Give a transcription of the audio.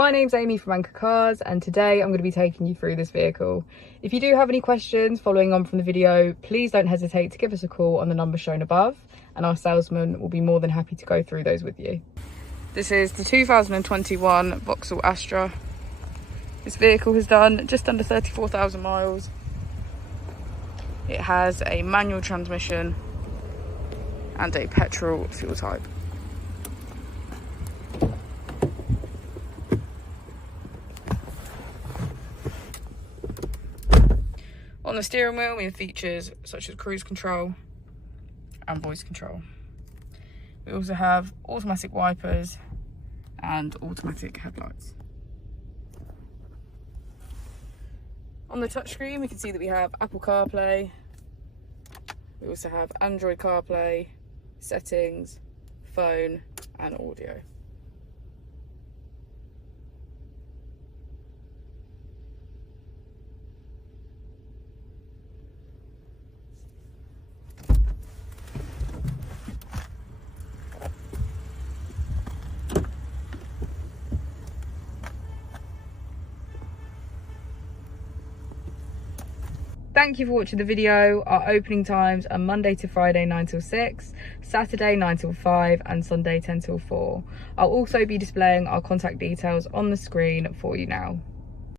My name's Amy from Anchor Cars, and today I'm going to be taking you through this vehicle. If you do have any questions following on from the video, please don't hesitate to give us a call on the number shown above, and our salesman will be more than happy to go through those with you. This is the 2021 Vauxhall Astra. This vehicle has done just under 34,000 miles. It has a manual transmission and a petrol fuel type. On the steering wheel, we have features such as cruise control and voice control. We also have automatic wipers and automatic headlights. On the touchscreen, we can see that we have Apple CarPlay. We also have Android CarPlay, settings, phone and audio. Thank you for watching the video. Our opening times are Monday to Friday 9 till 6, Saturday 9 till 5 and Sunday 10 till 4. I'll also be displaying our contact details on the screen for you now.